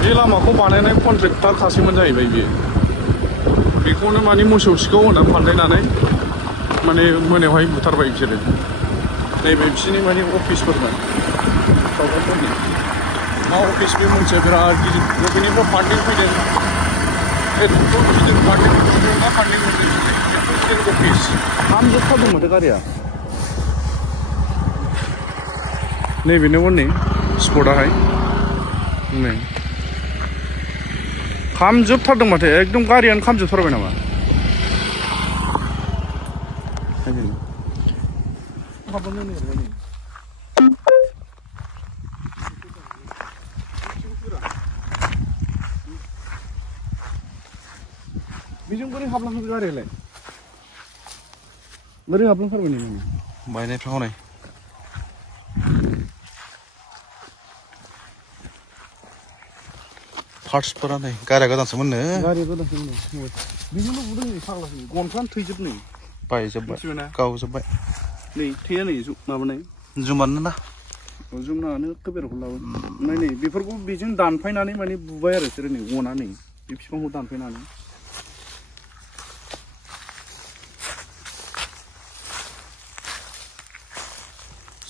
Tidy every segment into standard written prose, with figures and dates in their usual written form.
बे लामाखौ बानायनाय कन्ट्रेक्टर सासेमोन जाहैबाय बियो बेखौनो माने मोसौ सिखाव होनना फान्दायनानै माने मोनायावहाय बुथारबाय बिसोरो नैबे बिसोरनि माने अफिसफोरमोन सावगारिफोरनि मा अफिस बे मोनसे बिराद गिदिर बबेनिफ्राय फान्डिं फैदों एथ' गिदिर फान्डिं मोनदों मा फान्डिं मोनदों एथ' गिदिर अफिस खामजोबथारदों माथो गारिया नैबेनो नै स्पटआहाय नै खामजोबथारदों माथो एकदम गारियानो खामजोबथारबाय नामा बेजों बोरै हाबलांखो गारियालाय बोरै हाबलांथारबाय नोङो बायनायफ्रा हनै पार्ट्सफोरा नै गारिया गोदानसोमोननो गारिया गोदानसोमोन बेजोंल' बुदों नै फाग्लासो गनफ्रानो थैजोबनै बायजोब्बाय गावजोब्बाय नै थैया नै माबानाय जुमानो ना जुमनानो खोबेरखौ लाबो ओमफ्राय नै बेफोरखौ बेजों दानफायनानै माने बुबाय आरो बिसोरो नै गना नै बे बिफांखौ दानफायनानै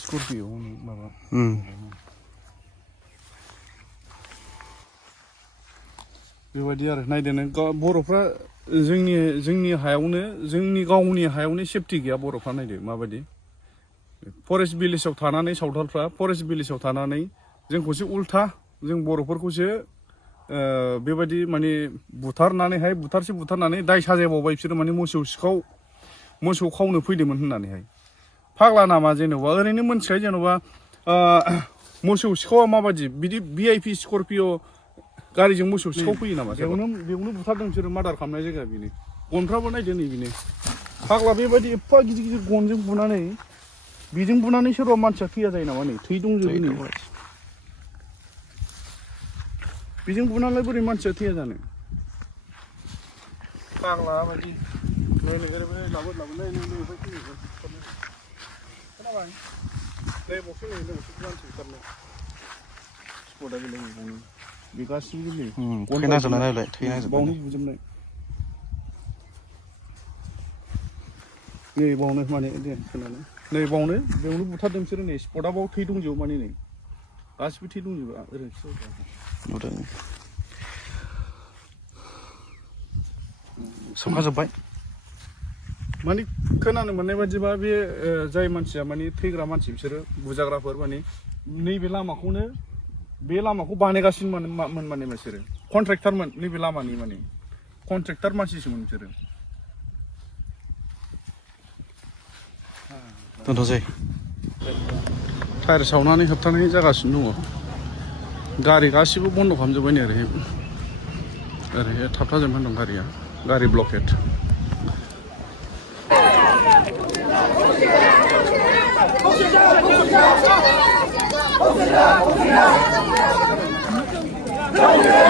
स्करपिअ माबा बेबायदि आरो नायदो नों बर'फ्रा जोंनि हायावनो जोंनि गावनि हायावनो सेफटि गैया बर'फ्रा नायदो माबायदि फरेस्ट भिलेजाव थानानै सावथालफ्रा फरेस्ट भिलेजाव थानानै जोंखौसो उल्था जों बर'फोरखौसो बेबायदि माने बुथारनानैहाय बुथारनानै दाय साजायबावबाय बिसोरो माने मोसौ खावनो फैदोंमोन होननानैहाय फाग्ला नामा जेनेबा ओरैनो मोनथिखायो जेनेबा मोसौ सिखावा माबायदि बिदि VIP स्करपिअ गारिजों मोसौ सिखाव फैयो नामा बेयावनो बुथारदों बिसोरो मार्डार खालामनाय जायगा बेनो गनफ्राबो नायदो नै बेनो फाग्ला बेबायदि एफा गिदिर गिदिर गनजों बुनानै बेजों बुनानै सोरबा मानसिया थैया जायो नामा नै थै दंजोबो नै बेजों बुनानैलाय बोरै मानसिया थैया जानो फाग्ला बायदि नै ओरैबायदि लाबो नै खोनाबाय नै बक्सो मानसि बुथारनाय स्पटआ बेलाय बे गासिबो बावनो बुजोबनाय नै बावनो माने दे खोनानो नै बेयावनो बुथारदों बिसोरो नै स्पटआ बाव थै दंजोबो माने नै गासिबो थै दंजोबो ओरैनोसो सोमखाजोब्बाय माने खोनानो मोननाय बायदिबा बे जाय मानसिया माने थैग्रा मानसि बिसोरो बुजाग्राफोर माने नैबे लामाखौनो बे लामाखौ बानायगासिनोमोन माने बिसोरो कन्ट्रेक्टरमोन नैबे लामानि माने कन्ट्रेक्टर मानसिसोमोन बिसोरो दोनथ'सै टायार सावनानै होबथानाय जागासिनो दङ गारि गासिबो बन्द' खालामजोब्बाय नै ओरैहाय थाबथाजोबनानै दं गारि ब्लकेट Yeah.